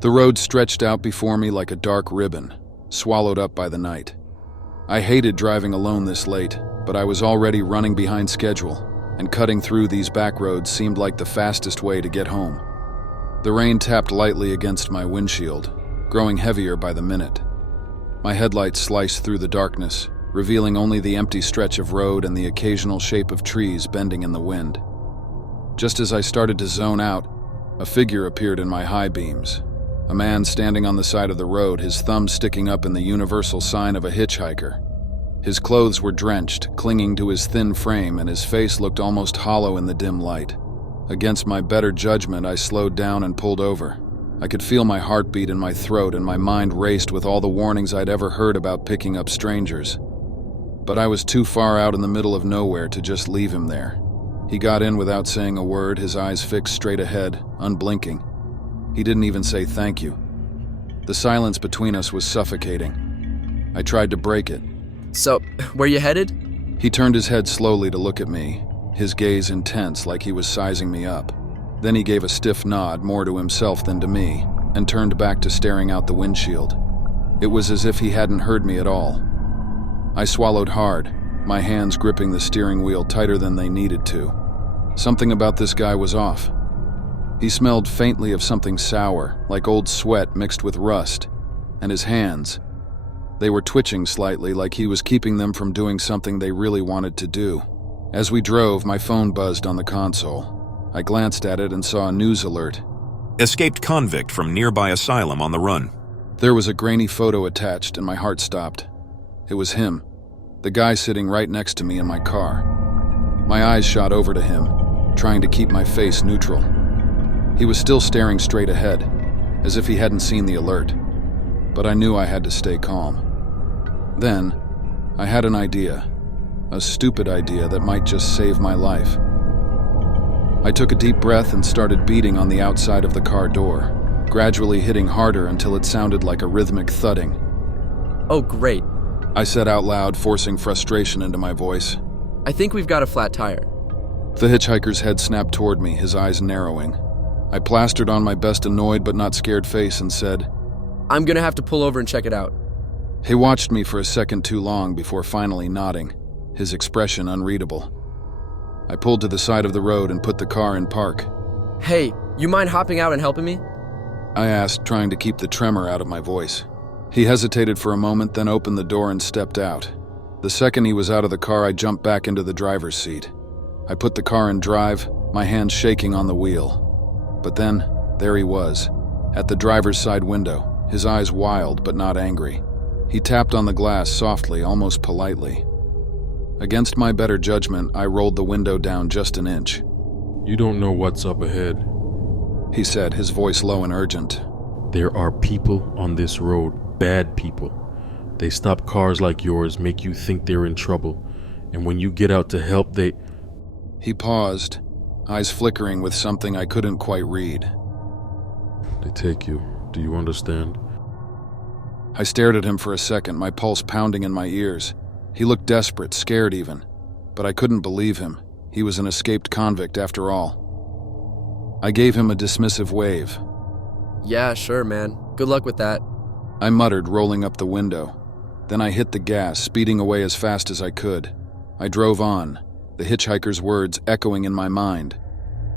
The road stretched out before me like a dark ribbon, swallowed up by the night. I hated driving alone this late, but I was already running behind schedule, and cutting through these back roads seemed like the fastest way to get home. The rain tapped lightly against my windshield, growing heavier by the minute. My headlights sliced through the darkness, revealing only the empty stretch of road and the occasional shape of trees bending in the wind. Just as I started to zone out, a figure appeared in my high beams. A man standing on the side of the road, his thumb sticking up in the universal sign of a hitchhiker. His clothes were drenched, clinging to his thin frame, and his face looked almost hollow in the dim light. Against my better judgment, I slowed down and pulled over. I could feel my heartbeat in my throat, and my mind raced with all the warnings I'd ever heard about picking up strangers. But I was too far out in the middle of nowhere to just leave him there. He got in without saying a word, his eyes fixed straight ahead, unblinking. He didn't even say thank you. The silence between us was suffocating. I tried to break it. So, where you headed? He turned his head slowly to look at me, his gaze intense like he was sizing me up. Then he gave a stiff nod, more to himself than to me, and turned back to staring out the windshield. It was as if he hadn't heard me at all. I swallowed hard, my hands gripping the steering wheel tighter than they needed to. Something about this guy was off. He smelled faintly of something sour, like old sweat mixed with rust, and his hands, they were twitching slightly like he was keeping them from doing something they really wanted to do. As we drove, my phone buzzed on the console. I glanced at it and saw a news alert. Escaped convict from nearby asylum on the run. There was a grainy photo attached and my heart stopped. It was him, the guy sitting right next to me in my car. My eyes shot over to him, trying to keep my face neutral. He was still staring straight ahead, as if he hadn't seen the alert. But I knew I had to stay calm. Then, I had an idea. A stupid idea that might just save my life. I took a deep breath and started beating on the outside of the car door, gradually hitting harder until it sounded like a rhythmic thudding. Oh, great. I said out loud, forcing frustration into my voice. I think we've got a flat tire. The hitchhiker's head snapped toward me, his eyes narrowing. I plastered on my best annoyed but not scared face and said, I'm gonna have to pull over and check it out. He watched me for a second too long before finally nodding, his expression unreadable. I pulled to the side of the road and put the car in park. Hey, you mind hopping out and helping me? I asked, trying to keep the tremor out of my voice. He hesitated for a moment, then opened the door and stepped out. The second he was out of the car, I jumped back into the driver's seat. I put the car in drive, my hands shaking on the wheel. But then, there he was, at the driver's side window, his eyes wild but not angry. He tapped on the glass softly, almost politely. Against my better judgment, I rolled the window down just an inch. You don't know what's up ahead, he said, his voice low and urgent. There are people on this road, bad people. They stop cars like yours, make you think they're in trouble, and when you get out to help, they... He paused, eyes flickering with something I couldn't quite read. They take you. Do you understand? I stared at him for a second, my pulse pounding in my ears. He looked desperate, scared even. But I couldn't believe him. He was an escaped convict after all. I gave him a dismissive wave. Yeah, sure, man. Good luck with that. I muttered, rolling up the window. Then I hit the gas, speeding away as fast as I could. I drove on, the hitchhiker's words echoing in my mind.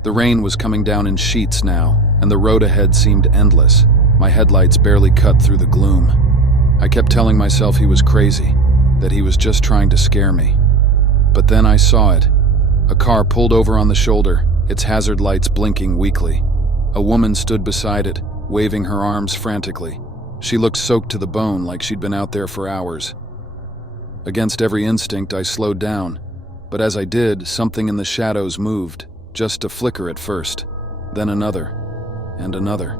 The rain was coming down in sheets now, and the road ahead seemed endless. My headlights barely cut through the gloom. I kept telling myself he was crazy, that he was just trying to scare me. But then I saw it. A car pulled over on the shoulder, its hazard lights blinking weakly. A woman stood beside it, waving her arms frantically. She looked soaked to the bone, like she'd been out there for hours. Against every instinct, I slowed down. But as I did, something in the shadows moved, just a flicker at first, then another, and another.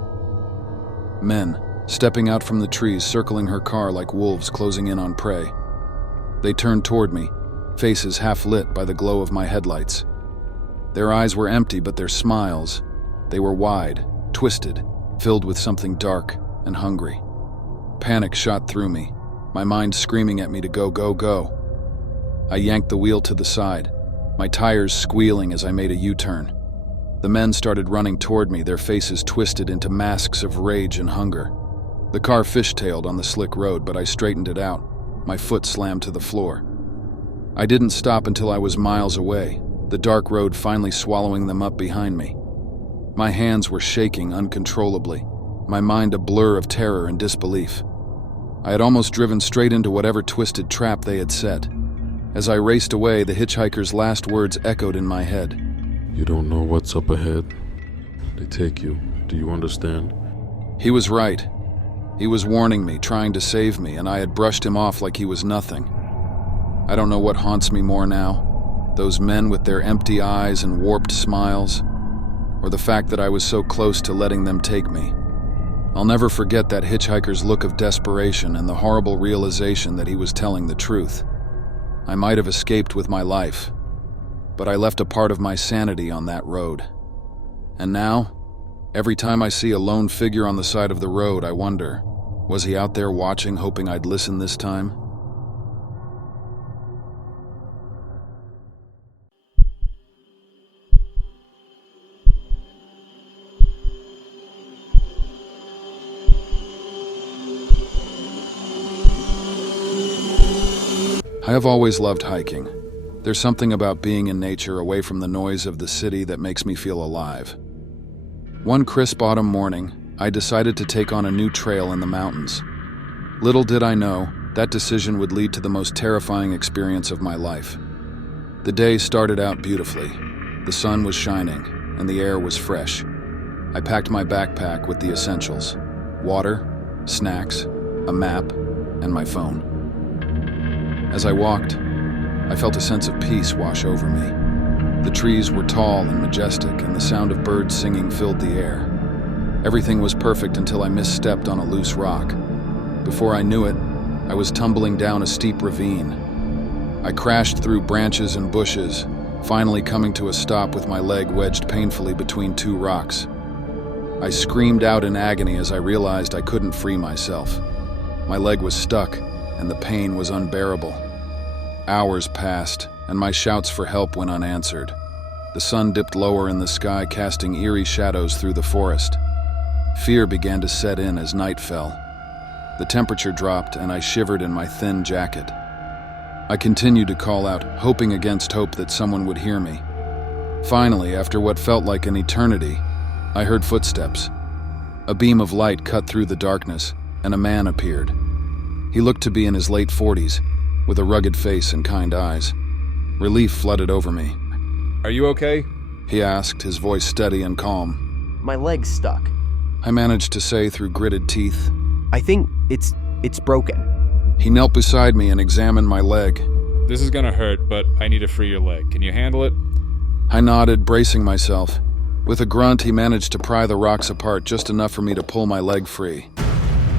Men, stepping out from the trees, circling her car like wolves closing in on prey. They turned toward me, faces half lit by the glow of my headlights. Their eyes were empty, but their smiles, they were wide, twisted, filled with something dark and hungry. Panic shot through me, my mind screaming at me to go, go, go. I yanked the wheel to the side, my tires squealing as I made a U-turn. The men started running toward me, their faces twisted into masks of rage and hunger. The car fishtailed on the slick road, but I straightened it out. My foot slammed to the floor. I didn't stop until I was miles away, the dark road finally swallowing them up behind me. My hands were shaking uncontrollably, my mind a blur of terror and disbelief. I had almost driven straight into whatever twisted trap they had set. As I raced away, the hitchhiker's last words echoed in my head. You don't know what's up ahead. They take you. Do you understand? He was right. He was warning me, trying to save me, and I had brushed him off like he was nothing. I don't know what haunts me more now, those men with their empty eyes and warped smiles, or the fact that I was so close to letting them take me. I'll never forget that hitchhiker's look of desperation and the horrible realization that he was telling the truth. I might have escaped with my life, but I left a part of my sanity on that road. And now, every time I see a lone figure on the side of the road, I wonder, was he out there watching, hoping I'd listen this time? I have always loved hiking. There's something about being in nature away from the noise of the city that makes me feel alive. One crisp autumn morning, I decided to take on a new trail in the mountains. Little did I know, that decision would lead to the most terrifying experience of my life. The day started out beautifully. The sun was shining, and the air was fresh. I packed my backpack with the essentials: water, snacks, a map, and my phone. As I walked, I felt a sense of peace wash over me. The trees were tall and majestic, and the sound of birds singing filled the air. Everything was perfect until I misstepped on a loose rock. Before I knew it, I was tumbling down a steep ravine. I crashed through branches and bushes, finally coming to a stop with my leg wedged painfully between two rocks. I screamed out in agony as I realized I couldn't free myself. My leg was stuck, and the pain was unbearable. Hours passed, and my shouts for help went unanswered. The sun dipped lower in the sky, casting eerie shadows through the forest. Fear began to set in as night fell. The temperature dropped, and I shivered in my thin jacket. I continued to call out, hoping against hope that someone would hear me. Finally, after what felt like an eternity, I heard footsteps. A beam of light cut through the darkness, and a man appeared. He looked to be in his late 40s, with a rugged face and kind eyes. Relief flooded over me. Are you okay? He asked, his voice steady and calm. My leg's stuck. I managed to say through gritted teeth. I think it's broken. He knelt beside me and examined my leg. This is gonna hurt, but I need to free your leg. Can you handle it? I nodded, bracing myself. With a grunt, he managed to pry the rocks apart just enough for me to pull my leg free.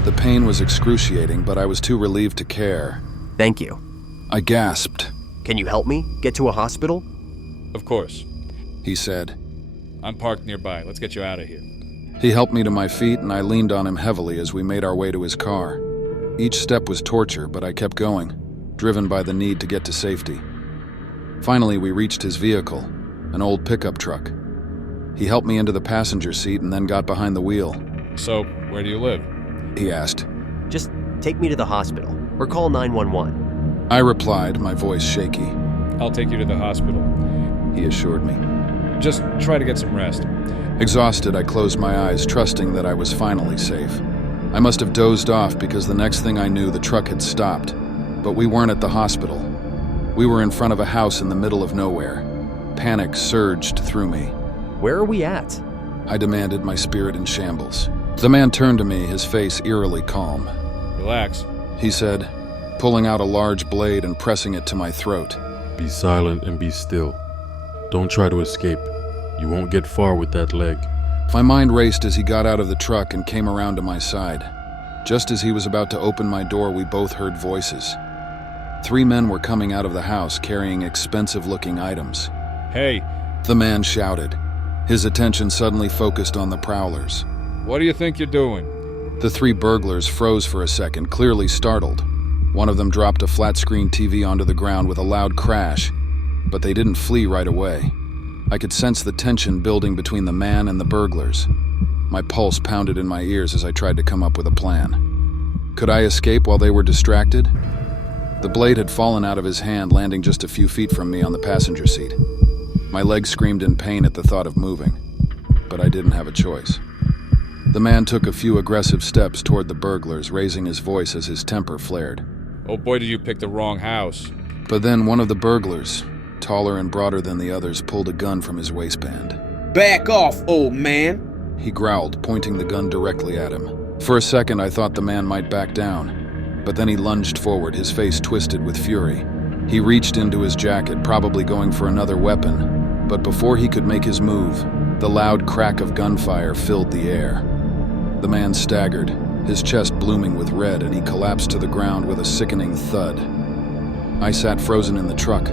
The pain was excruciating, but I was too relieved to care. Thank you. I gasped. Can you help me get to a hospital? Of course. He said. I'm parked nearby. Let's get you out of here. He helped me to my feet, and I leaned on him heavily as we made our way to his car. Each step was torture, but I kept going, driven by the need to get to safety. Finally, we reached his vehicle, an old pickup truck. He helped me into the passenger seat and then got behind the wheel. So, where do you live? He asked. Just take me to the hospital, or call 911. I replied, my voice shaky. I'll take you to the hospital. He assured me. Just try to get some rest. Exhausted, I closed my eyes, trusting that I was finally safe. I must have dozed off because the next thing I knew, the truck had stopped. But we weren't at the hospital. We were in front of a house in the middle of nowhere. Panic surged through me. Where are we at? I demanded, my spirit in shambles. The man turned to me, his face eerily calm. Relax. He said, pulling out a large blade and pressing it to my throat. Be silent and be still. Don't try to escape. You won't get far with that leg. My mind raced as he got out of the truck and came around to my side. Just as he was about to open my door, we both heard voices. 3 men were coming out of the house carrying expensive-looking items. Hey, The man shouted. His attention suddenly focused on the prowlers. what do you think you're doing? The 3 burglars froze for a second, clearly startled. One of them dropped a flat-screen TV onto the ground with a loud crash, but they didn't flee right away. I could sense the tension building between the man and the burglars. My pulse pounded in my ears as I tried to come up with a plan. Could I escape while they were distracted? The blade had fallen out of his hand, landing just a few feet from me on the passenger seat. My legs screamed in pain at the thought of moving, but I didn't have a choice. The man took a few aggressive steps toward the burglars, raising his voice as his temper flared. Oh boy, did you pick the wrong house. But then one of the burglars, taller and broader than the others, pulled a gun from his waistband. Back off, old man, He growled, pointing the gun directly at him. For a second, I thought the man might back down, but then he lunged forward, his face twisted with fury. He reached into his jacket, probably going for another weapon, but before he could make his move, the loud crack of gunfire filled the air. The man staggered, his chest blooming with red, and he collapsed to the ground with a sickening thud. I sat frozen in the truck,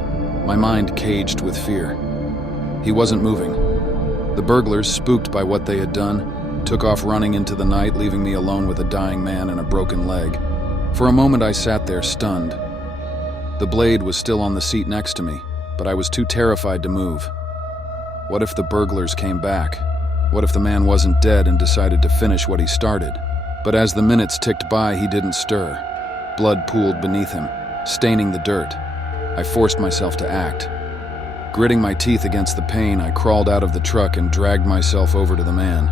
my mind caged with fear. He wasn't moving. The burglars, spooked by what they had done, took off running into the night, leaving me alone with a dying man and a broken leg. For a moment I sat there, stunned. The blade was still on the seat next to me, but I was too terrified to move. What if the burglars came back? What if the man wasn't dead and decided to finish what he started? But as the minutes ticked by, he didn't stir. Blood pooled beneath him, staining the dirt. I forced myself to act. Gritting my teeth against the pain, I crawled out of the truck and dragged myself over to the man.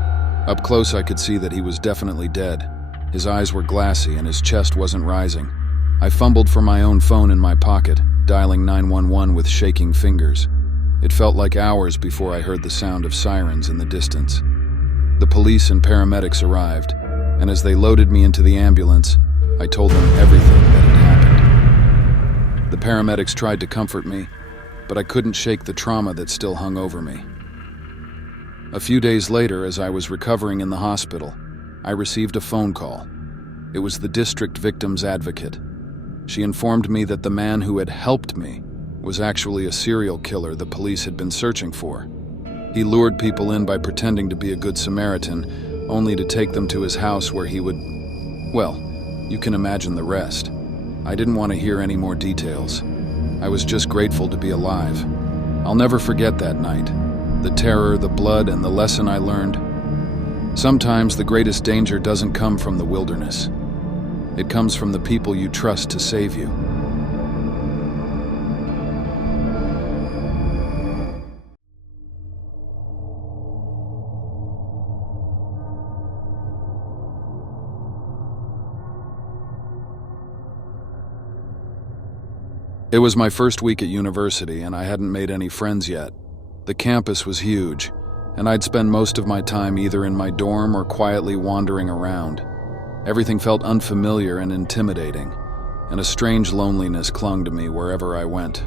Up close, I could see that he was definitely dead. His eyes were glassy and his chest wasn't rising. I fumbled for my own phone in my pocket, dialing 911 with shaking fingers. It felt like hours before I heard the sound of sirens in the distance. The police and paramedics arrived, and as they loaded me into the ambulance, I told them everything that had happened. The paramedics tried to comfort me, but I couldn't shake the trauma that still hung over me. A few days later, as I was recovering in the hospital, I received a phone call. It was the district victim's advocate. She informed me that the man who had helped me was actually a serial killer the police had been searching for. He lured people in by pretending to be a good Samaritan, only to take them to his house where he would... Well, you can imagine the rest. I didn't want to hear any more details. I was just grateful to be alive. I'll never forget that night. The terror, the blood, and the lesson I learned. Sometimes the greatest danger doesn't come from the wilderness. It comes from the people you trust to save you. It was my first week at university, and I hadn't made any friends yet. The campus was huge, and I'd spend most of my time either in my dorm or quietly wandering around. Everything felt unfamiliar and intimidating, and a strange loneliness clung to me wherever I went.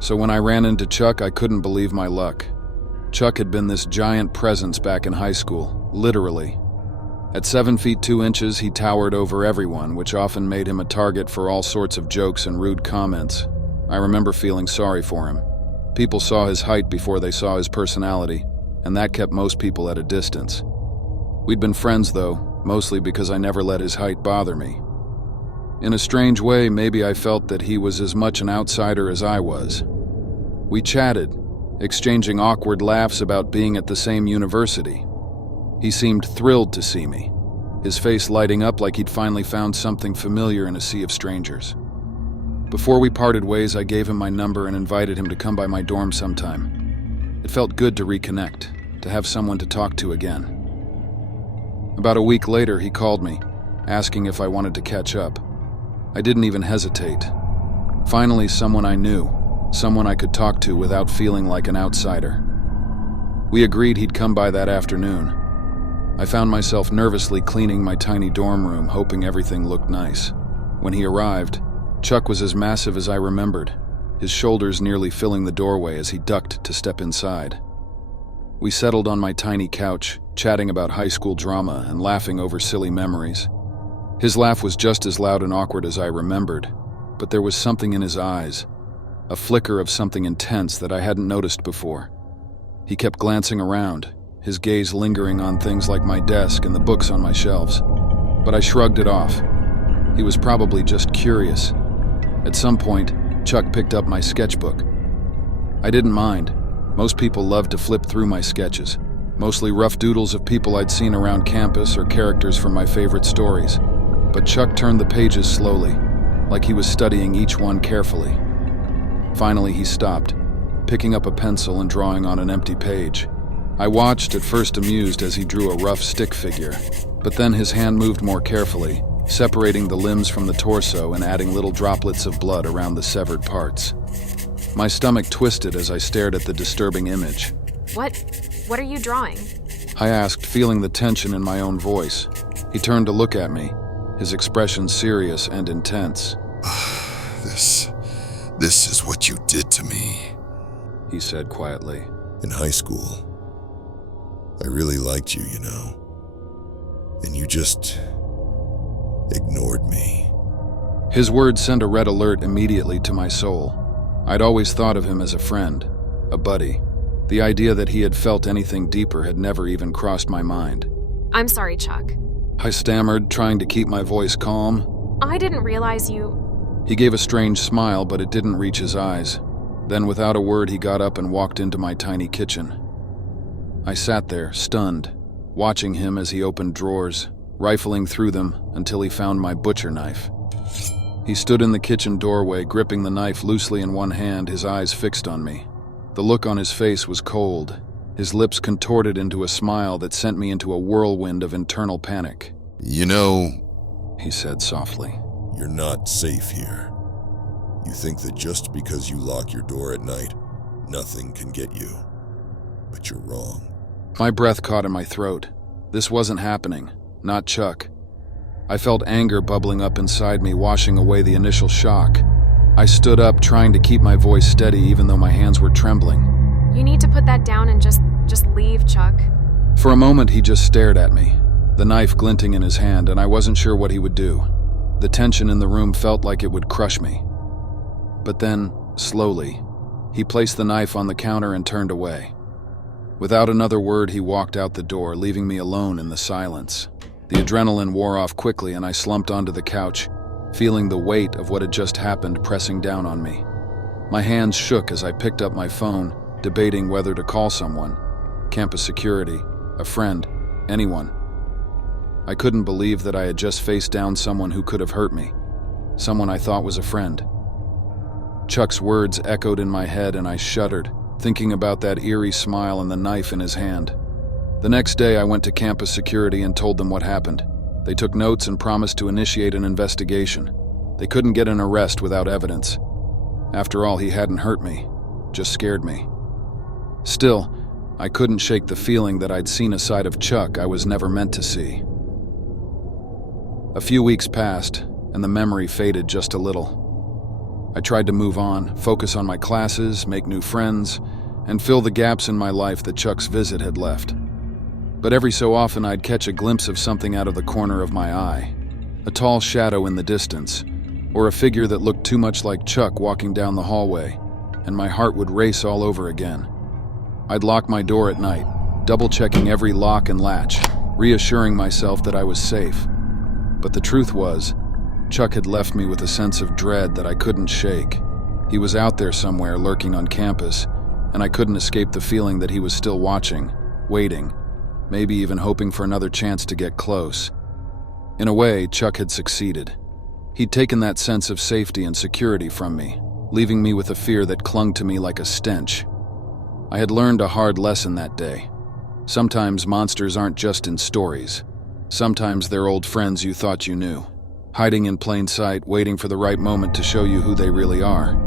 So when I ran into Chuck, I couldn't believe my luck. Chuck had been this giant presence back in high school, literally. At 7 feet 2 inches, he towered over everyone, which often made him a target for all sorts of jokes and rude comments. I remember feeling sorry for him. People saw his height before they saw his personality, and that kept most people at a distance. We'd been friends, though, mostly because I never let his height bother me. In a strange way, maybe I felt that he was as much an outsider as I was. We chatted, exchanging awkward laughs about being at the same university. He seemed thrilled to see me, his face lighting up like he'd finally found something familiar in a sea of strangers. Before we parted ways, I gave him my number and invited him to come by my dorm sometime. It felt good to reconnect, to have someone to talk to again. About a week later, he called me, asking if I wanted to catch up. I didn't even hesitate. Finally, someone I knew, someone I could talk to without feeling like an outsider. We agreed he'd come by that afternoon. I found myself nervously cleaning my tiny dorm room, hoping everything looked nice. When he arrived, Chuck was as massive as I remembered, his shoulders nearly filling the doorway as he ducked to step inside. We settled on my tiny couch, chatting about high school drama and laughing over silly memories. His laugh was just as loud and awkward as I remembered, but there was something in his eyes, a flicker of something intense that I hadn't noticed before. He kept glancing around, his gaze lingering on things like my desk and the books on my shelves. But I shrugged it off. He was probably just curious. At some point, Chuck picked up my sketchbook. I didn't mind. Most people loved to flip through my sketches, mostly rough doodles of people I'd seen around campus or characters from my favorite stories. But Chuck turned the pages slowly, like he was studying each one carefully. Finally, he stopped, picking up a pencil and drawing on an empty page. I watched, at first amused, as he drew a rough stick figure, but then his hand moved more carefully, separating the limbs from the torso and adding little droplets of blood around the severed parts. My stomach twisted as I stared at the disturbing image. What are you drawing? I asked, feeling the tension in my own voice. He turned to look at me, his expression serious and intense. This is what you did to me, he said quietly. In high school. I really liked you, you know. And you just ignored me. His words sent a red alert immediately to my soul. I'd always thought of him as a friend, a buddy. The idea that he had felt anything deeper had never even crossed my mind. I'm sorry, Chuck. I stammered, trying to keep my voice calm. I didn't realize you... He gave a strange smile, but it didn't reach his eyes. Then, without a word, he got up and walked into my tiny kitchen. I sat there, stunned, watching him as he opened drawers, rifling through them until he found my butcher knife. He stood in the kitchen doorway, gripping the knife loosely in one hand, his eyes fixed on me. The look on his face was cold, his lips contorted into a smile that sent me into a whirlwind of internal panic. You know, he said softly, you're not safe here. You think that just because you lock your door at night, nothing can get you. But you're wrong. My breath caught in my throat. This wasn't happening, not Chuck. I felt anger bubbling up inside me, washing away the initial shock. I stood up, trying to keep my voice steady even though my hands were trembling. You need to put that down and just leave, Chuck. For a moment, he just stared at me, the knife glinting in his hand, and I wasn't sure what he would do. The tension in the room felt like it would crush me. But then, slowly, he placed the knife on the counter and turned away. Without another word, he walked out the door, leaving me alone in the silence. The adrenaline wore off quickly, and I slumped onto the couch, feeling the weight of what had just happened pressing down on me. My hands shook as I picked up my phone, debating whether to call someone. Campus security, a friend, anyone. I couldn't believe that I had just faced down someone who could have hurt me, someone I thought was a friend. Chuck's words echoed in my head, and I shuddered, thinking about that eerie smile and the knife in his hand. The next day, I went to campus security and told them what happened. They took notes and promised to initiate an investigation. They couldn't get an arrest without evidence. After all, he hadn't hurt me, just scared me. Still, I couldn't shake the feeling that I'd seen a side of Chuck I was never meant to see. A few weeks passed, and the memory faded just a little. I tried to move on, focus on my classes, make new friends, and fill the gaps in my life that Chuck's visit had left. But every so often I'd catch a glimpse of something out of the corner of my eye, a tall shadow in the distance, or a figure that looked too much like Chuck walking down the hallway, and my heart would race all over again. I'd lock my door at night, double-checking every lock and latch, reassuring myself that I was safe. But the truth was, Chuck had left me with a sense of dread that I couldn't shake. He was out there somewhere, lurking on campus, and I couldn't escape the feeling that he was still watching, waiting, maybe even hoping for another chance to get close. In a way, Chuck had succeeded. He'd taken that sense of safety and security from me, leaving me with a fear that clung to me like a stench. I had learned a hard lesson that day. Sometimes monsters aren't just in stories. Sometimes they're old friends you thought you knew, hiding in plain sight, waiting for the right moment to show you who they really are.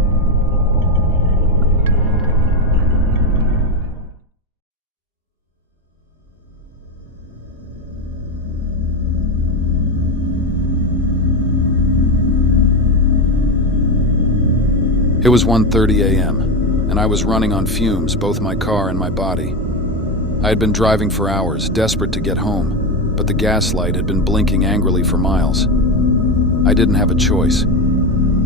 It was 1:30 a.m., and I was running on fumes, both my car and my body. I had been driving for hours, desperate to get home, but the gas light had been blinking angrily for miles. I didn't have a choice.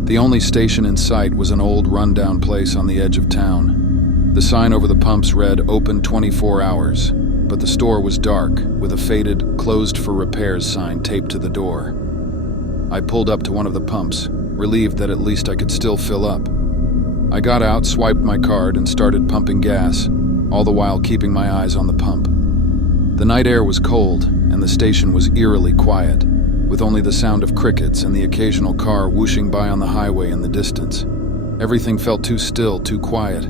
The only station in sight was an old, rundown place on the edge of town. The sign over the pumps read, "Open 24 hours," but the store was dark, with a faded, "Closed for repairs" sign taped to the door. I pulled up to one of the pumps, relieved that at least I could still fill up. I got out, swiped my card, and started pumping gas, all the while keeping my eyes on the pump. The night air was cold, and the station was eerily quiet, with only the sound of crickets and the occasional car whooshing by on the highway in the distance. Everything felt too still, too quiet.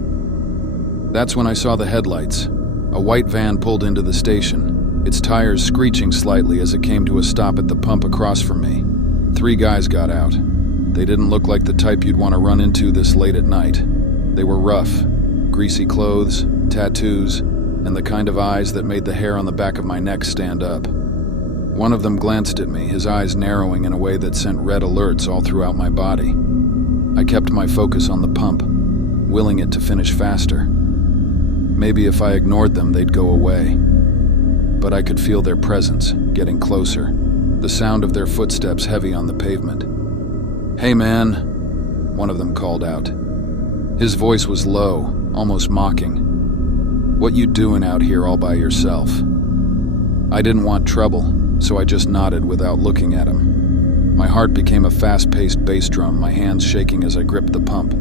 That's when I saw the headlights. A white van pulled into the station, its tires screeching slightly as it came to a stop at the pump across from me. 3 guys got out. They didn't look like the type you'd want to run into this late at night. They were rough, greasy clothes, tattoos, and the kind of eyes that made the hair on the back of my neck stand up. One of them glanced at me, his eyes narrowing in a way that sent red alerts all throughout my body. I kept my focus on the pump, willing it to finish faster. Maybe if I ignored them, they'd go away. But I could feel their presence, getting closer, the sound of their footsteps heavy on the pavement. "Hey man," one of them called out. His voice was low, almost mocking. "What you doing out here all by yourself?" I didn't want trouble, so I just nodded without looking at him. My heart became a fast-paced bass drum, my hands shaking as I gripped the pump.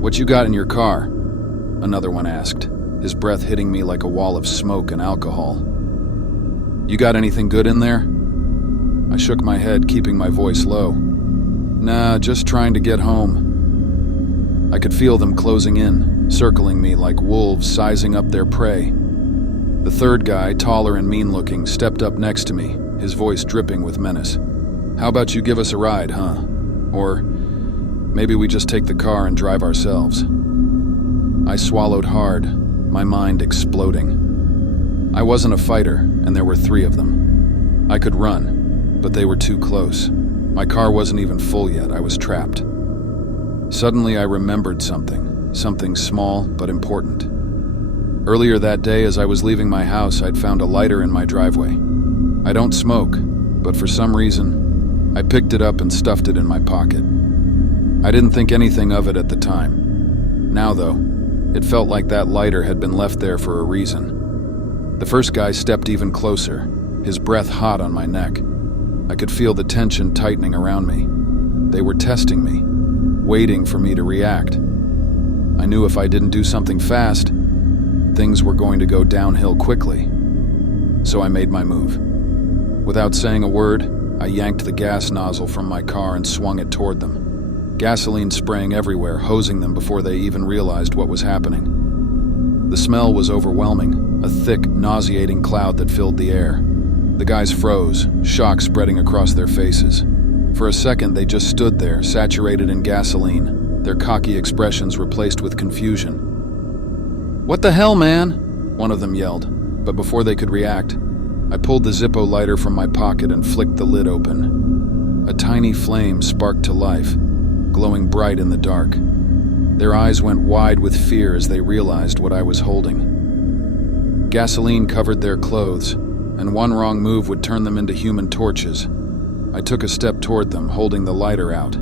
"What you got in your car?" another one asked, his breath hitting me like a wall of smoke and alcohol. "You got anything good in there?" I shook my head, keeping my voice low. "Nah, just trying to get home." I could feel them closing in, circling me like wolves sizing up their prey. The third guy, taller and mean-looking, stepped up next to me, his voice dripping with menace. "How about you give us a ride, huh? Or maybe we just take the car and drive ourselves." I swallowed hard, my mind exploding. I wasn't a fighter, and there were 3 of them. I could run, but they were too close. My car wasn't even full yet, I was trapped. Suddenly I remembered something small but important. Earlier that day, as I was leaving my house, I'd found a lighter in my driveway. I don't smoke, but for some reason, I picked it up and stuffed it in my pocket. I didn't think anything of it at the time. Now, though, it felt like that lighter had been left there for a reason. The first guy stepped even closer, his breath hot on my neck. I could feel the tension tightening around me. They were testing me, waiting for me to react. I knew if I didn't do something fast, things were going to go downhill quickly. So I made my move. Without saying a word, I yanked the gas nozzle from my car and swung it toward them. Gasoline spraying everywhere, hosing them before they even realized what was happening. The smell was overwhelming, a thick, nauseating cloud that filled the air. The guys froze, shock spreading across their faces. For a second, they just stood there, saturated in gasoline, their cocky expressions replaced with confusion. "What the hell, man?" one of them yelled, but before they could react, I pulled the Zippo lighter from my pocket and flicked the lid open. A tiny flame sparked to life, glowing bright in the dark. Their eyes went wide with fear as they realized what I was holding. Gasoline covered their clothes, and one wrong move would turn them into human torches. I took a step toward them, holding the lighter out.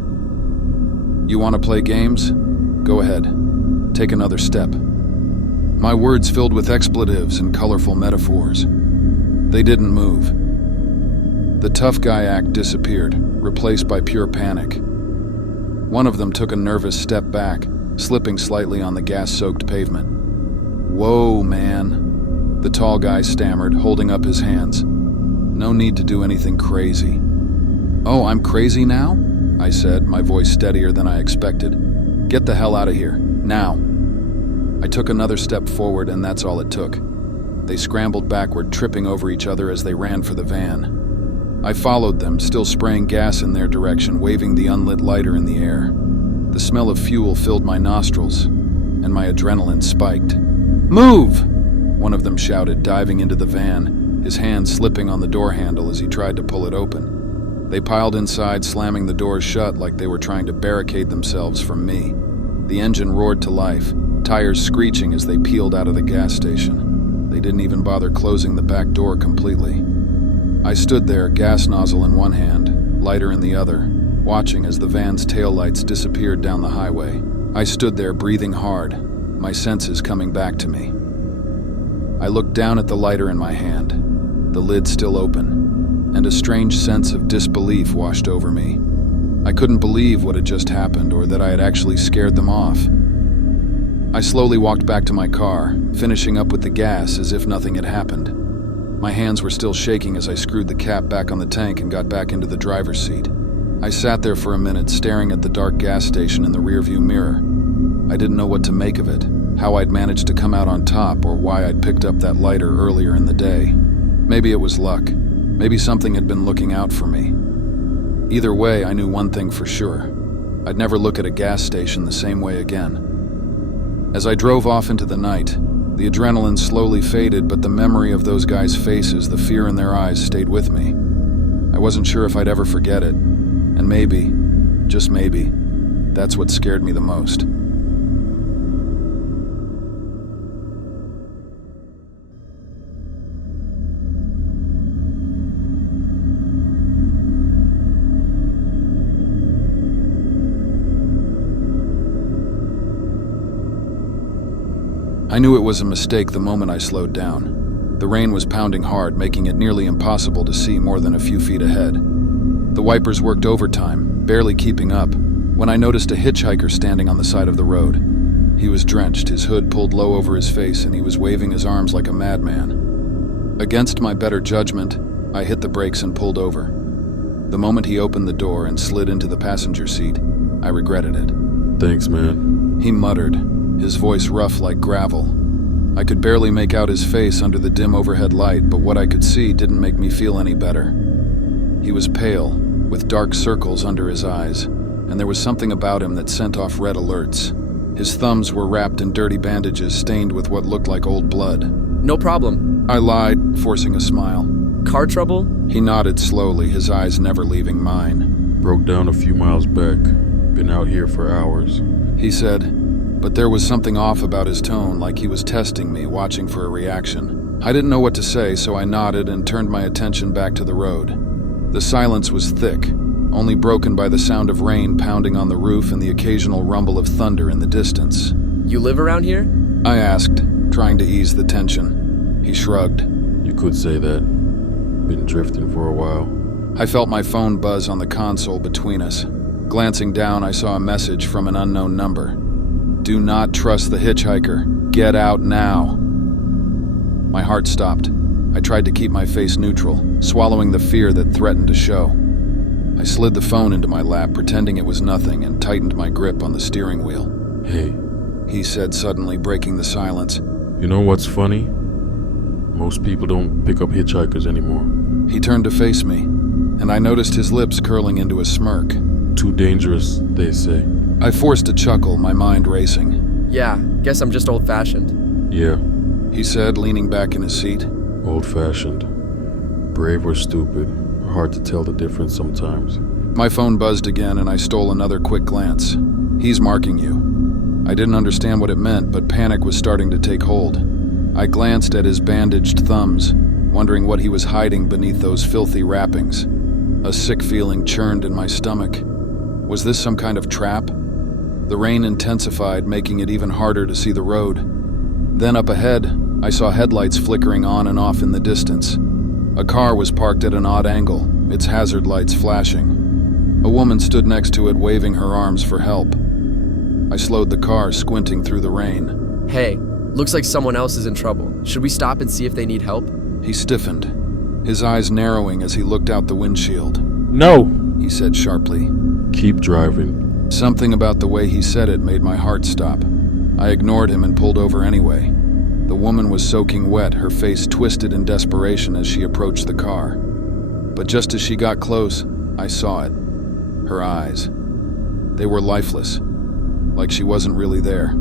"You want to play games? Go ahead. Take another step." My words filled with expletives and colorful metaphors. They didn't move. The tough guy act disappeared, replaced by pure panic. One of them took a nervous step back, slipping slightly on the gas-soaked pavement. "Whoa, man," the tall guy stammered, holding up his hands. "No need to do anything crazy." "Oh, I'm crazy now?" I said, my voice steadier than I expected. "Get the hell out of here, now." I took another step forward, and that's all it took. They scrambled backward, tripping over each other as they ran for the van. I followed them, still spraying gas in their direction, waving the unlit lighter in the air. The smell of fuel filled my nostrils, and my adrenaline spiked. "Move!" one of them shouted, diving into the van, his hand slipping on the door handle as he tried to pull it open. They piled inside, slamming the doors shut like they were trying to barricade themselves from me. The engine roared to life, tires screeching as they peeled out of the gas station. They didn't even bother closing the back door completely. I stood there, gas nozzle in one hand, lighter in the other, watching as the van's taillights disappeared down the highway. I stood there breathing hard, my senses coming back to me. I looked down at the lighter in my hand, the lid still open, and a strange sense of disbelief washed over me. I couldn't believe what had just happened or that I had actually scared them off. I slowly walked back to my car, finishing up with the gas as if nothing had happened. My hands were still shaking as I screwed the cap back on the tank and got back into the driver's seat. I sat there for a minute staring at the dark gas station in the rearview mirror. I didn't know what to make of it, how I'd managed to come out on top, or why I'd picked up that lighter earlier in the day. Maybe it was luck. Maybe something had been looking out for me. Either way, I knew one thing for sure. I'd never look at a gas station the same way again. As I drove off into the night, the adrenaline slowly faded, but the memory of those guys' faces, the fear in their eyes, stayed with me. I wasn't sure if I'd ever forget it, and maybe, just maybe, that's what scared me the most. I knew it was a mistake the moment I slowed down. The rain was pounding hard, making it nearly impossible to see more than a few feet ahead. The wipers worked overtime, barely keeping up, when I noticed a hitchhiker standing on the side of the road. He was drenched, his hood pulled low over his face, and he was waving his arms like a madman. Against my better judgment, I hit the brakes and pulled over. The moment he opened the door and slid into the passenger seat, I regretted it. Thanks, man. He muttered, his voice rough like gravel. I could barely make out his face under the dim overhead light, but what I could see didn't make me feel any better. He was pale, with dark circles under his eyes, and there was something about him that sent off red alerts. His thumbs were wrapped in dirty bandages stained with what looked like old blood. No problem. I lied, forcing a smile. Car trouble? He nodded slowly, his eyes never leaving mine. Broke down a few miles back. Been out here for hours. He said, but there was something off about his tone, like he was testing me, watching for a reaction. I didn't know what to say, so I nodded and turned my attention back to the road. The silence was thick, only broken by the sound of rain pounding on the roof and the occasional rumble of thunder in the distance. You live around here? I asked, trying to ease the tension. He shrugged. You could say that. Been drifting for a while. I felt my phone buzz on the console between us. Glancing down, I saw a message from an unknown number. Do not trust the hitchhiker. Get out now. My heart stopped. I tried to keep my face neutral, swallowing the fear that threatened to show. I slid the phone into my lap, pretending it was nothing, and tightened my grip on the steering wheel. Hey, He said, suddenly breaking the silence. you know what's funny? Most people don't pick up hitchhikers anymore. He turned to face me, and I noticed his lips curling into a smirk. Too dangerous, they say. I forced a chuckle, my mind racing. Yeah, guess I'm just old-fashioned. Yeah, He said, leaning back in his seat. old-fashioned. Brave or stupid. Hard to tell the difference sometimes. My phone buzzed again, and I stole another quick glance. He's marking you. I didn't understand what it meant, but panic was starting to take hold. I glanced at his bandaged thumbs, wondering what he was hiding beneath those filthy wrappings. A sick feeling churned in my stomach. Was this some kind of trap? The rain intensified, making it even harder to see the road. Then up ahead, I saw headlights flickering on and off in the distance. A car was parked at an odd angle, its hazard lights flashing. A woman stood next to it, waving her arms for help. I slowed the car, squinting through the rain. Hey, looks like someone else is in trouble. Should we stop and see if they need help? He stiffened, his eyes narrowing as he looked out the windshield. No! He said sharply. Keep driving. Something about the way he said it made my heart stop. I ignored him and pulled over anyway. The woman was soaking wet, her face twisted in desperation as she approached the car. But just as she got close, I saw it. Her eyes. They were lifeless, like she wasn't really there.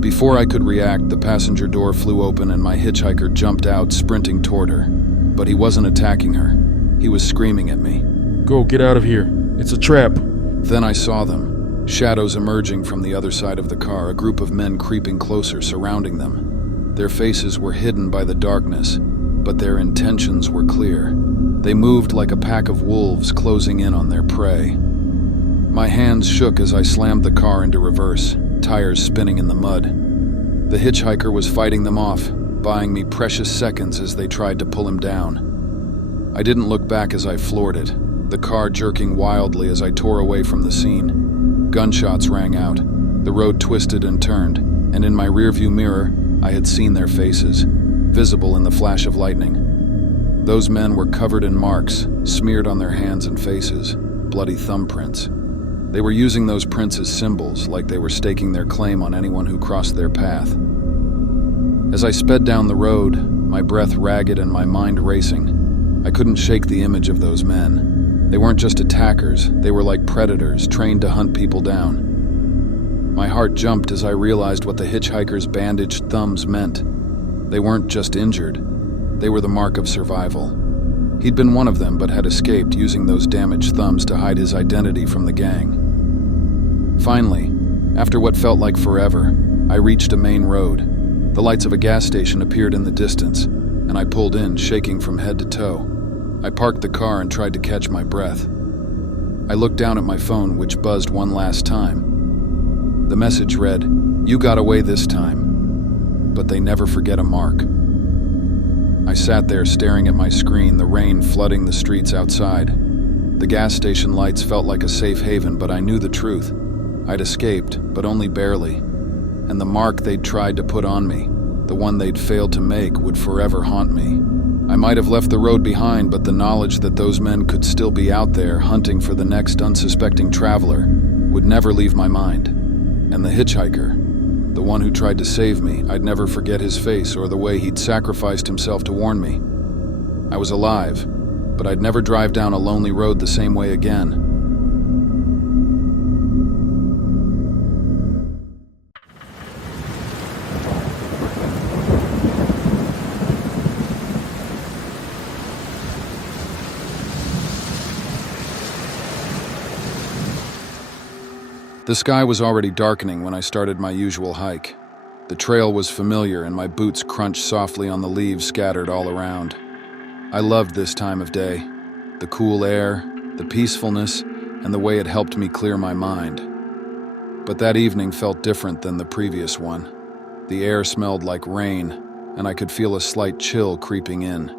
Before I could react, the passenger door flew open and my hitchhiker jumped out, sprinting toward her. But he wasn't attacking her. He was screaming at me. Go, get out of here. It's a trap. Then I saw them, shadows emerging from the other side of the car, a group of men creeping closer, surrounding them. Their faces were hidden by the darkness, but their intentions were clear. They moved like a pack of wolves closing in on their prey. My hands shook as I slammed the car into reverse, tires spinning in the mud. The hitchhiker was fighting them off, buying me precious seconds as they tried to pull him down. I didn't look back as I floored it. the car jerking wildly as I tore away from the scene. Gunshots rang out. The road twisted and turned, and in my rearview mirror, I had seen their faces, visible in the flash of lightning. Those men were covered in marks, smeared on their hands and faces, bloody thumbprints. They were using those prints as symbols, like they were staking their claim on anyone who crossed their path. As I sped down the road, my breath ragged and my mind racing, I couldn't shake the image of those men. They weren't just attackers, they were like predators, trained to hunt people down. My heart jumped as I realized what the hitchhiker's bandaged thumbs meant. They weren't just injured, they were the mark of survival. He'd been one of them but had escaped using those damaged thumbs to hide his identity from the gang. Finally, after what felt like forever, I reached a main road. The lights of a gas station appeared in the distance, and I pulled in, shaking from head to toe. I parked the car and tried to catch my breath. I looked down at my phone, which buzzed one last time. The message read, "You got away this time, but they never forget a mark." I sat there staring at my screen, the rain flooding the streets outside. The gas station lights felt like a safe haven, but I knew the truth. I'd escaped, but only barely. And the mark they'd tried to put on me, the one they'd failed to make, would forever haunt me. I might have left the road behind, but the knowledge that those men could still be out there hunting for the next unsuspecting traveler would never leave my mind. And the hitchhiker, the one who tried to save me, I'd never forget his face or the way he'd sacrificed himself to warn me. I was alive, but I'd never drive down a lonely road the same way again. The sky was already darkening when I started my usual hike. The trail was familiar and my boots crunched softly on the leaves scattered all around. I loved this time of day, the cool air, the peacefulness, and the way it helped me clear my mind. But that evening felt different than the previous one. The air smelled like rain, and I could feel a slight chill creeping in.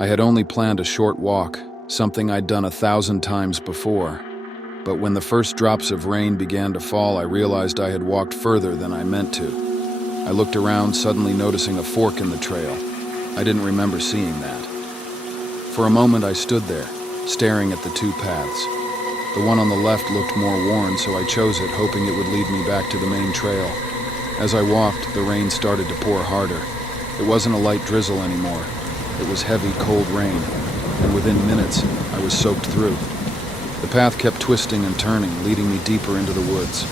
I had only planned a short walk, something I'd done 1,000 times before. But when the first drops of rain began to fall, I realized I had walked further than I meant to. I looked around, suddenly noticing a fork in the trail. I didn't remember seeing that. For a moment I stood there, staring at the two paths. The one on the left looked more worn, so I chose it, hoping it would lead me back to the main trail. As I walked, the rain started to pour harder. It wasn't a light drizzle anymore. It was heavy, cold rain, and within minutes, I was soaked through. The path kept twisting and turning, leading me deeper into the woods.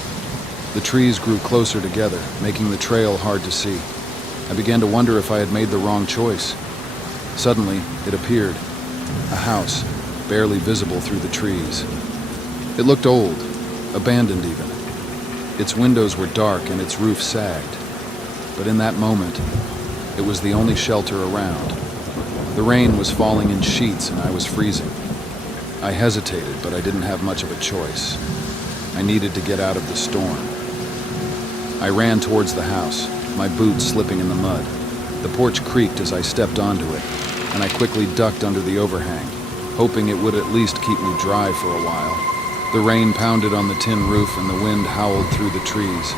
The trees grew closer together, making the trail hard to see. I began to wonder if I had made the wrong choice. Suddenly, it appeared. A house, barely visible through the trees. It looked old, abandoned even. Its windows were dark and its roof sagged. But in that moment, it was the only shelter around. The rain was falling in sheets and I was freezing. I hesitated, but I didn't have much of a choice. I needed to get out of the storm. I ran towards the house, my boots slipping in the mud. The porch creaked as I stepped onto it, and I quickly ducked under the overhang, hoping it would at least keep me dry for a while. The rain pounded on the tin roof and the wind howled through the trees.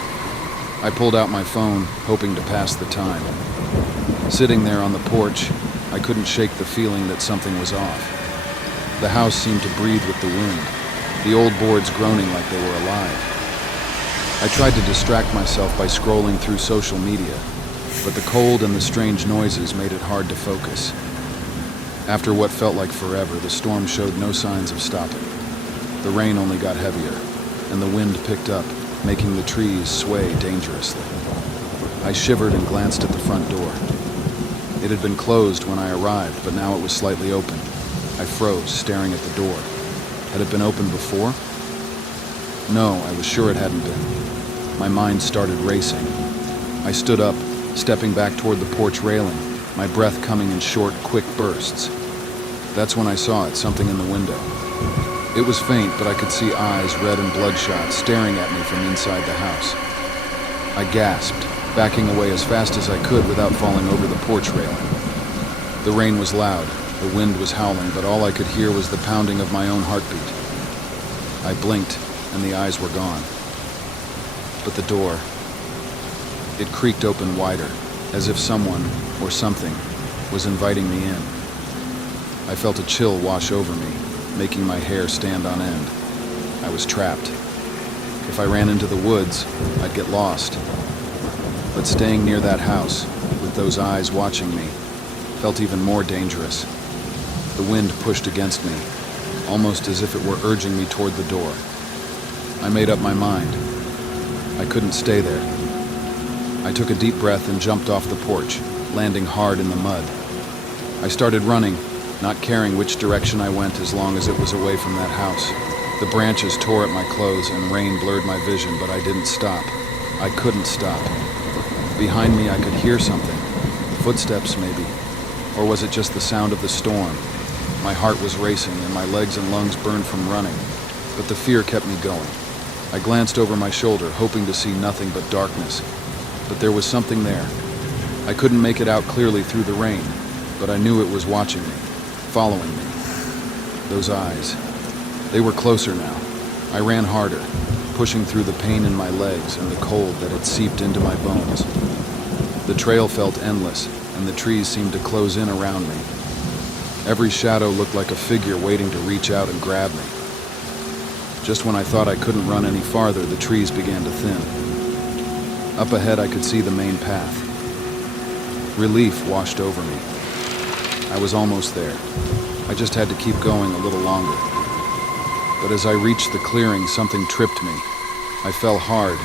I pulled out my phone, hoping to pass the time. Sitting there on the porch, I couldn't shake the feeling that something was off. The house seemed to breathe with the wind, the old boards groaning like they were alive. I tried to distract myself by scrolling through social media, but the cold and the strange noises made it hard to focus. After what felt like forever, the storm showed no signs of stopping. The rain only got heavier, and the wind picked up, making the trees sway dangerously. I shivered and glanced at the front door. It had been closed when I arrived, but now it was slightly open. I froze, staring at the door. Had it been open before? No, I was sure it hadn't been. My mind started racing. I stood up, stepping back toward the porch railing, my breath coming in short, quick bursts. That's when I saw it, something in the window. It was faint, but I could see eyes, red and bloodshot, staring at me from inside the house. I gasped, backing away as fast as I could without falling over the porch railing. The rain was loud, The wind was howling, but all I could hear was the pounding of my own heartbeat. I blinked, and the eyes were gone. But the door, it creaked open wider, as if someone, or something, was inviting me in. I felt a chill wash over me, making my hair stand on end. I was trapped. If I ran into the woods, I'd get lost. But staying near that house, with those eyes watching me, felt even more dangerous. The wind pushed against me, almost as if it were urging me toward the door. I made up my mind. I couldn't stay there. I took a deep breath and jumped off the porch, landing hard in the mud. I started running, not caring which direction I went as long as it was away from that house. The branches tore at my clothes and rain blurred my vision, but I didn't stop. I couldn't stop. Behind me I could hear something. Footsteps, maybe. Or was it just the sound of the storm? My heart was racing and my legs and lungs burned from running, but the fear kept me going. I glanced over my shoulder, hoping to see nothing but darkness. But there was something there. I couldn't make it out clearly through the rain, but I knew it was watching me, following me. Those eyes. They were closer now. I ran harder, pushing through the pain in my legs and the cold that had seeped into my bones. The trail felt endless, and the trees seemed to close in around me. Every shadow looked like a figure waiting to reach out and grab me. Just when I thought I couldn't run any farther, the trees began to thin. Up ahead, I could see the main path. Relief washed over me. I was almost there. I just had to keep going a little longer. But as I reached the clearing, something tripped me. I fell hard,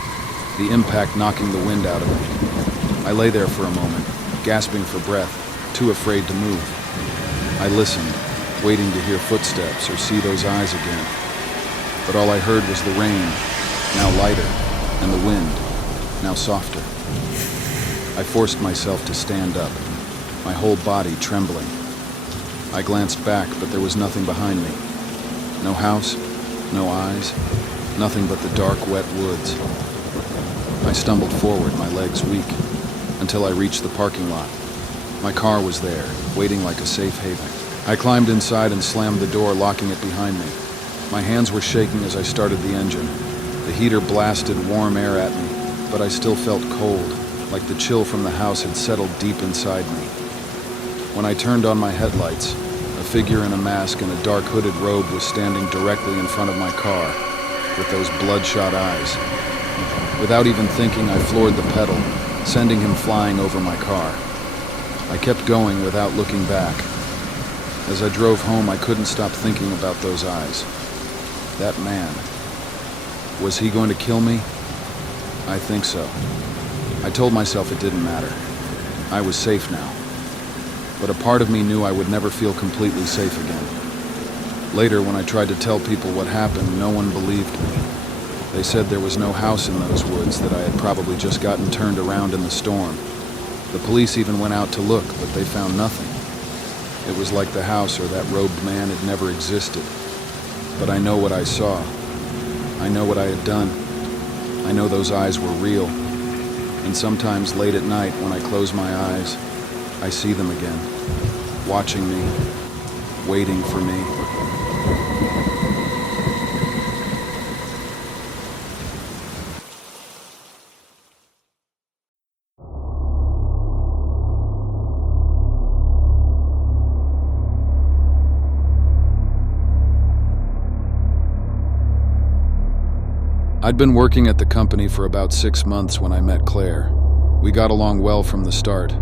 the impact knocking the wind out of me. I lay there for a moment, gasping for breath, too afraid to move. I listened, waiting to hear footsteps or see those eyes again. But all I heard was the rain, now lighter, and the wind, now softer. I forced myself to stand up, my whole body trembling. I glanced back, but there was nothing behind me. No house, no eyes, nothing but the dark, wet woods. I stumbled forward, my legs weak, until I reached the parking lot. My car was there, waiting like a safe haven. I climbed inside and slammed the door, locking it behind me. My hands were shaking as I started the engine. The heater blasted warm air at me, but I still felt cold, like the chill from the house had settled deep inside me. When I turned on my headlights, a figure in a mask and a dark hooded robe was standing directly in front of my car, with those bloodshot eyes. Without even thinking, I floored the pedal, sending him flying over my car. I kept going without looking back. As I drove home, I couldn't stop thinking about those eyes. That man. Was he going to kill me? I think so. I told myself it didn't matter. I was safe now. But a part of me knew I would never feel completely safe again. Later, when I tried to tell people what happened, no one believed me. They said there was no house in those woods, that I had probably just gotten turned around in the storm. The police even went out to look, but they found nothing. It was like the house or that robed man had never existed. But I know what I saw. I know what I had done. I know those eyes were real. And sometimes late at night, when I close my eyes, I see them again, watching me, waiting for me. I'd been working at the company for about 6 months when I met Claire. We got along well from the start.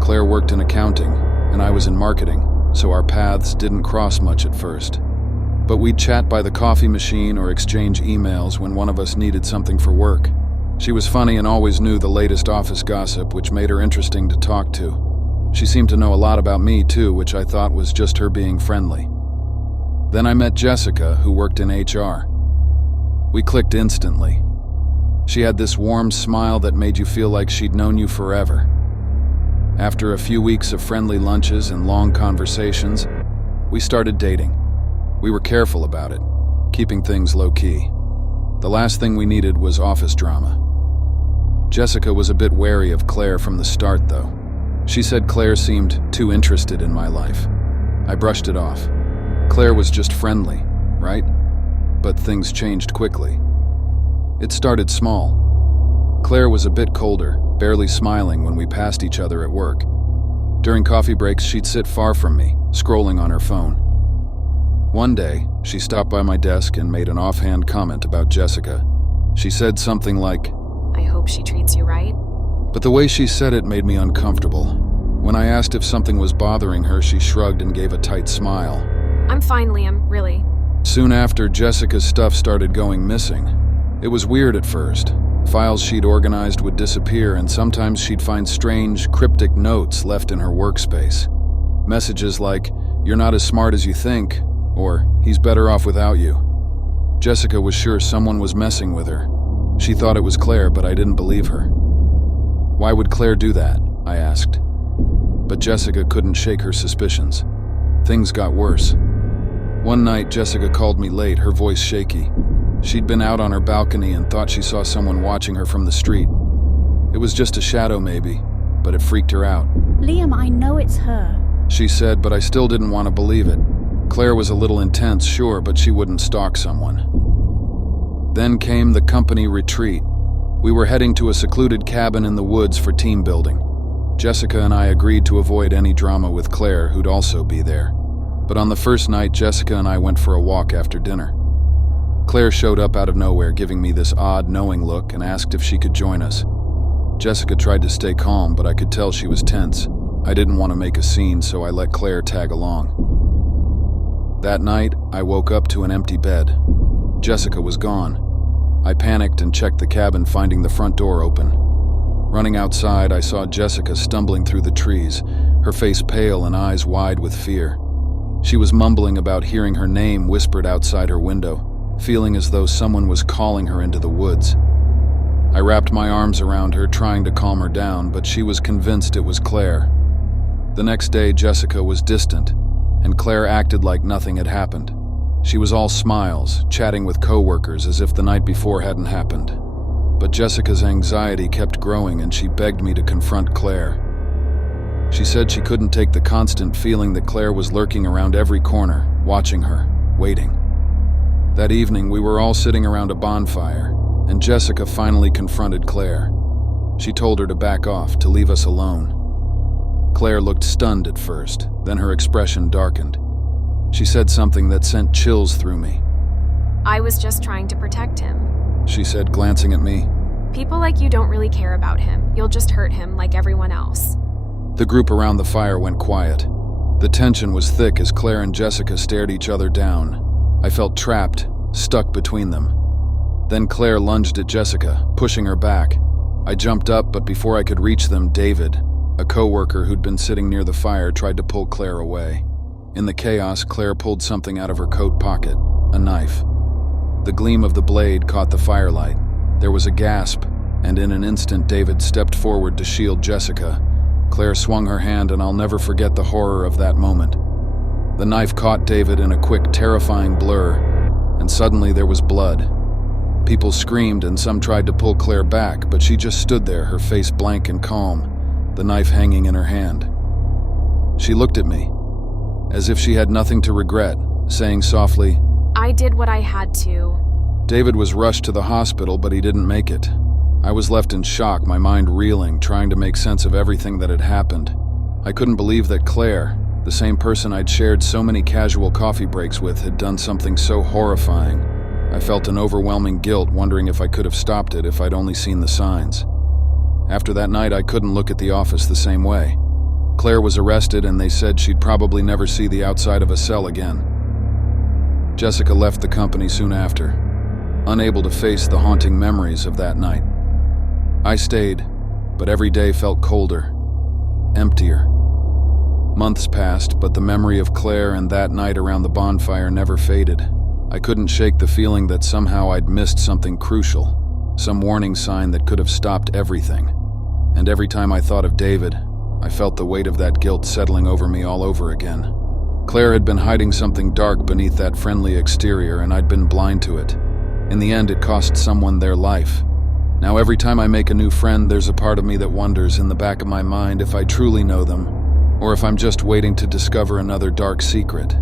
Claire worked in accounting, and I was in marketing, so our paths didn't cross much at first. But we'd chat by the coffee machine or exchange emails when one of us needed something for work. She was funny and always knew the latest office gossip, which made her interesting to talk to. She seemed to know a lot about me, too, which I thought was just her being friendly. Then I met Jessica, who worked in HR. We clicked instantly. She had this warm smile that made you feel like she'd known you forever. After a few weeks of friendly lunches and long conversations, we started dating. We were careful about it, keeping things low-key. The last thing we needed was office drama. Jessica was a bit wary of Claire from the start, though. She said Claire seemed too interested in my life. I brushed it off. Claire was just friendly, right? But things changed quickly. It started small. Claire was a bit colder, barely smiling when we passed each other at work. During coffee breaks, she'd sit far from me, scrolling on her phone. One day, she stopped by my desk and made an offhand comment about Jessica. She said something like, I hope she treats you right. but the way she said it made me uncomfortable. When I asked if something was bothering her, she shrugged and gave a tight smile. I'm fine, Liam, really. Soon after, Jessica's stuff started going missing. It was weird at first. Files she'd organized would disappear, and sometimes she'd find strange, cryptic notes left in her workspace. Messages like, "You're not as smart as you think," or "He's better off without you." Jessica was sure someone was messing with her. She thought it was Claire, but I didn't believe her. "Why would Claire do that?" I asked. But Jessica couldn't shake her suspicions. Things got worse. One night, Jessica called me late, her voice shaky. She'd been out on her balcony and thought she saw someone watching her from the street. It was just a shadow maybe, but it freaked her out. Liam, I know it's her. She said, but I still didn't want to believe it. Claire was a little intense, sure, but she wouldn't stalk someone. Then came the company retreat. We were heading to a secluded cabin in the woods for team building. Jessica and I agreed to avoid any drama with Claire, who'd also be there. But on the first night, Jessica and I went for a walk after dinner. Claire showed up out of nowhere, giving me this odd, knowing look, and asked if she could join us. Jessica tried to stay calm, but I could tell she was tense. I didn't want to make a scene, so I let Claire tag along. That night, I woke up to an empty bed. Jessica was gone. I panicked and checked the cabin, finding the front door open. Running outside, I saw Jessica stumbling through the trees, her face pale and eyes wide with fear. She was mumbling about hearing her name whispered outside her window, feeling as though someone was calling her into the woods. I wrapped my arms around her, trying to calm her down, but she was convinced it was Claire. The next day, Jessica was distant, and Claire acted like nothing had happened. She was all smiles, chatting with coworkers as if the night before hadn't happened. But Jessica's anxiety kept growing, and she begged me to confront Claire. She said she couldn't take the constant feeling that Claire was lurking around every corner, watching her, waiting. That evening, we were all sitting around a bonfire, and Jessica finally confronted Claire. She told her to back off, to leave us alone. Claire looked stunned at first, then her expression darkened. She said something that sent chills through me. I was just trying to protect him. She said, glancing at me. People like you don't really care about him. You'll just hurt him like everyone else. The group around the fire went quiet. The tension was thick as Claire and Jessica stared each other down. I felt trapped, stuck between them. Then Claire lunged at Jessica, pushing her back. I jumped up, but before I could reach them, David, a coworker who'd been sitting near the fire, tried to pull Claire away. In the chaos, Claire pulled something out of her coat pocket, a knife. The gleam of the blade caught the firelight. There was a gasp, and in an instant, David stepped forward to shield Jessica. Claire swung her hand, and I'll never forget the horror of that moment. The knife caught David in a quick, terrifying blur, and suddenly there was blood. People screamed, and some tried to pull Claire back, but she just stood there, her face blank and calm, the knife hanging in her hand. She looked at me, as if she had nothing to regret, saying softly, I did what I had to. David was rushed to the hospital, but he didn't make it. I was left in shock, my mind reeling, trying to make sense of everything that had happened. I couldn't believe that Claire, the same person I'd shared so many casual coffee breaks with, had done something so horrifying. I felt an overwhelming guilt, wondering if I could have stopped it if I'd only seen the signs. After that night, I couldn't look at the office the same way. Claire was arrested, and they said she'd probably never see the outside of a cell again. Jessica left the company soon after, unable to face the haunting memories of that night. I stayed, but every day felt colder, emptier. Months passed, but the memory of Claire and that night around the bonfire never faded. I couldn't shake the feeling that somehow I'd missed something crucial, some warning sign that could have stopped everything. And every time I thought of David, I felt the weight of that guilt settling over me all over again. Claire had been hiding something dark beneath that friendly exterior, and I'd been blind to it. In the end, it cost someone their life. Now every time I make a new friend, there's a part of me that wonders in the back of my mind if I truly know them, or if I'm just waiting to discover another dark secret.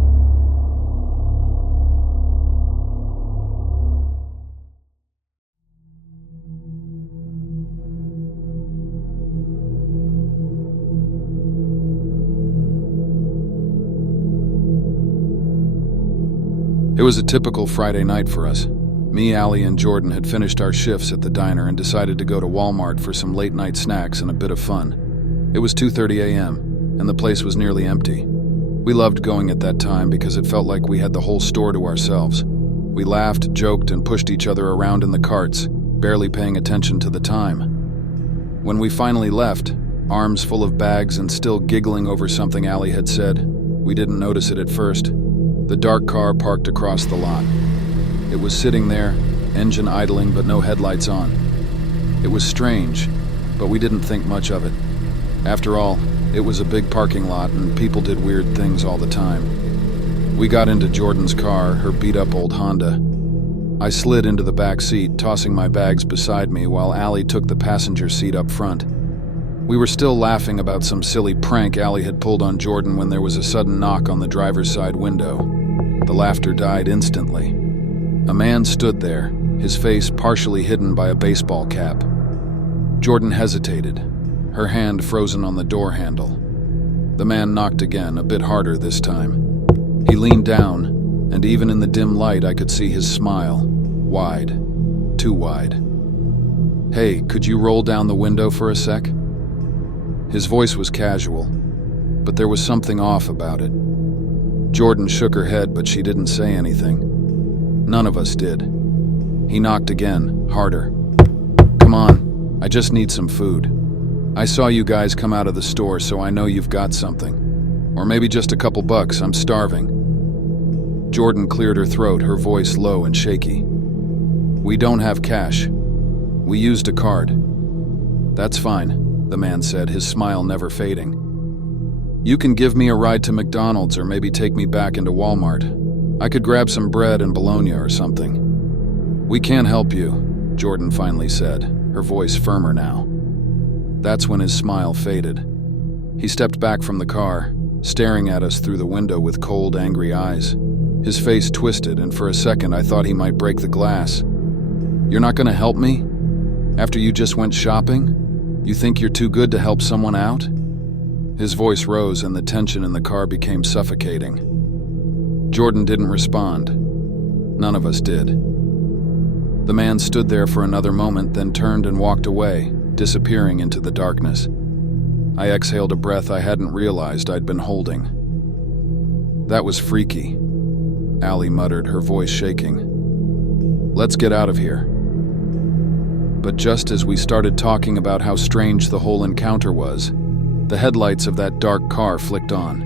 It was a typical Friday night for us. Me, Allie, and Jordan had finished our shifts at the diner and decided to go to Walmart for some late-night snacks and a bit of fun. It was 2:30 a.m., and the place was nearly empty. We loved going at that time because it felt like we had the whole store to ourselves. We laughed, joked, and pushed each other around in the carts, barely paying attention to the time. When we finally left, arms full of bags and still giggling over something Allie had said, we didn't notice it at first. The dark car parked across the lot. It was sitting there, engine idling but no headlights on. It was strange, but we didn't think much of it. After all, it was a big parking lot and people did weird things all the time. We got into Jordan's car, her beat-up old Honda. I slid into the back seat, tossing my bags beside me while Allie took the passenger seat up front. We were still laughing about some silly prank Allie had pulled on Jordan when there was a sudden knock on the driver's side window. The laughter died instantly. A man stood there, his face partially hidden by a baseball cap. Jordan hesitated, her hand frozen on the door handle. The man knocked again, a bit harder this time. He leaned down, and even in the dim light I could see his smile. Wide. Too wide. "Hey, could you roll down the window for a sec?" His voice was casual, but there was something off about it. Jordan shook her head, but she didn't say anything. None of us did. He knocked again, harder. "Come on, I just need some food. I saw you guys come out of the store, so I know you've got something. Or maybe just a couple bucks, I'm starving." Jordan cleared her throat, her voice low and shaky. "We don't have cash. We used a card." "That's fine," the man said, his smile never fading. "You can give me a ride to McDonald's or maybe take me back into Walmart. I could grab some bread and bologna or something." "We can't help you," Jordan finally said, her voice firmer now. That's when his smile faded. He stepped back from the car, staring at us through the window with cold, angry eyes. His face twisted, and for a second I thought he might break the glass. "You're not gonna help me? After you just went shopping? You think you're too good to help someone out?" His voice rose and the tension in the car became suffocating. Jordan didn't respond. None of us did. The man stood there for another moment, then turned and walked away, disappearing into the darkness. I exhaled a breath I hadn't realized I'd been holding. "That was freaky," Allie muttered, her voice shaking. "Let's get out of here." But just as we started talking about how strange the whole encounter was, the headlights of that dark car flicked on.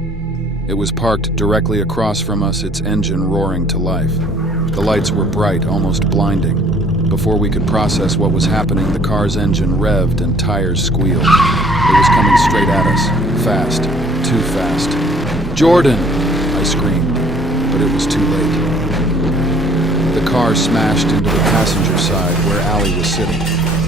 It was parked directly across from us, its engine roaring to life. The lights were bright, almost blinding. Before we could process what was happening, the car's engine revved and tires squealed. It was coming straight at us, fast, too fast. "Jordan!" I screamed, but it was too late. The car smashed into the passenger side where Allie was sitting.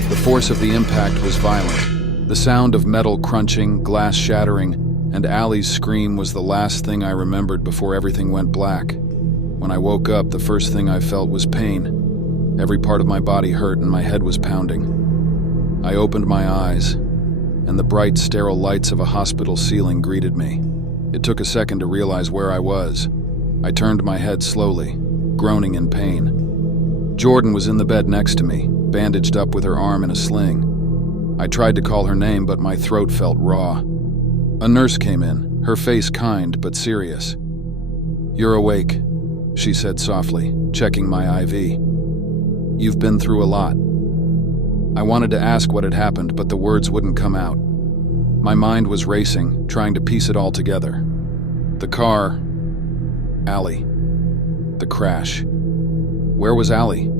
The force of the impact was violent. The sound of metal crunching, glass shattering, and Allie's scream was the last thing I remembered before everything went black. When I woke up, the first thing I felt was pain. Every part of my body hurt and my head was pounding. I opened my eyes, and the bright, sterile lights of a hospital ceiling greeted me. It took a second to realize where I was. I turned my head slowly, groaning in pain. Jordan was in the bed next to me, bandaged up with her arm in a sling. I tried to call her name, but my throat felt raw. A nurse came in, her face kind but serious. "You're awake," she said softly, checking my IV. "You've been through a lot." I wanted to ask what had happened, but the words wouldn't come out. My mind was racing, trying to piece it all together. The car, Allie, the crash. Where was Allie?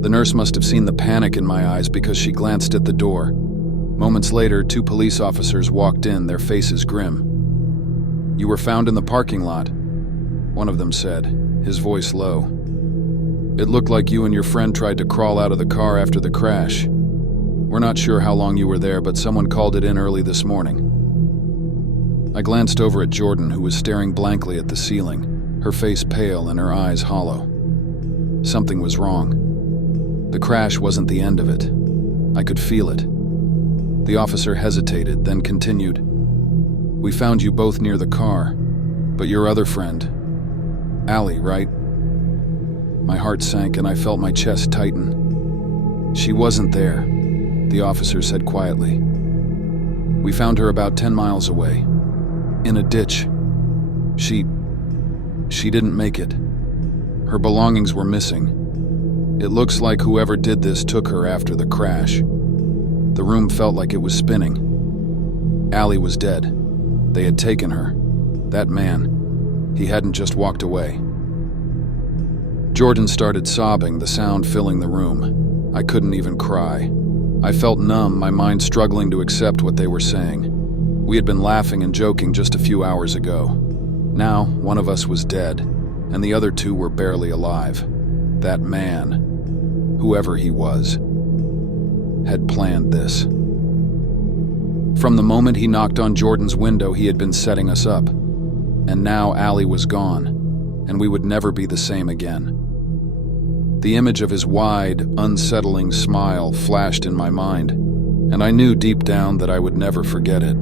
The nurse must have seen the panic in my eyes because she glanced at the door. Moments later, 2 police officers walked in, their faces grim. "You were found in the parking lot," one of them said, his voice low. "It looked like you and your friend tried to crawl out of the car after the crash. We're not sure how long you were there, but someone called it in early this morning." I glanced over at Jordan, who was staring blankly at the ceiling, her face pale and her eyes hollow. Something was wrong. The crash wasn't the end of it. I could feel it. The officer hesitated, then continued. "We found you both near the car, but your other friend, Allie, right?" My heart sank and I felt my chest tighten. "She wasn't there," the officer said quietly. "We found her about 10 miles away, in a ditch. She didn't make it. Her belongings were missing. It looks like whoever did this took her after the crash. The room felt like it was spinning. Allie was dead. They had taken her. That man, he hadn't just walked away." Jordan started sobbing, the sound filling the room. I couldn't even cry. I felt numb, my mind struggling to accept what they were saying. We had been laughing and joking just a few hours ago. Now, one of us was dead, and the other two were barely alive. That man, whoever he was, had planned this. From the moment he knocked on Jordan's window, he had been setting us up. And now Allie was gone, and we would never be the same again. The image of his wide, unsettling smile flashed in my mind, and I knew deep down that I would never forget it.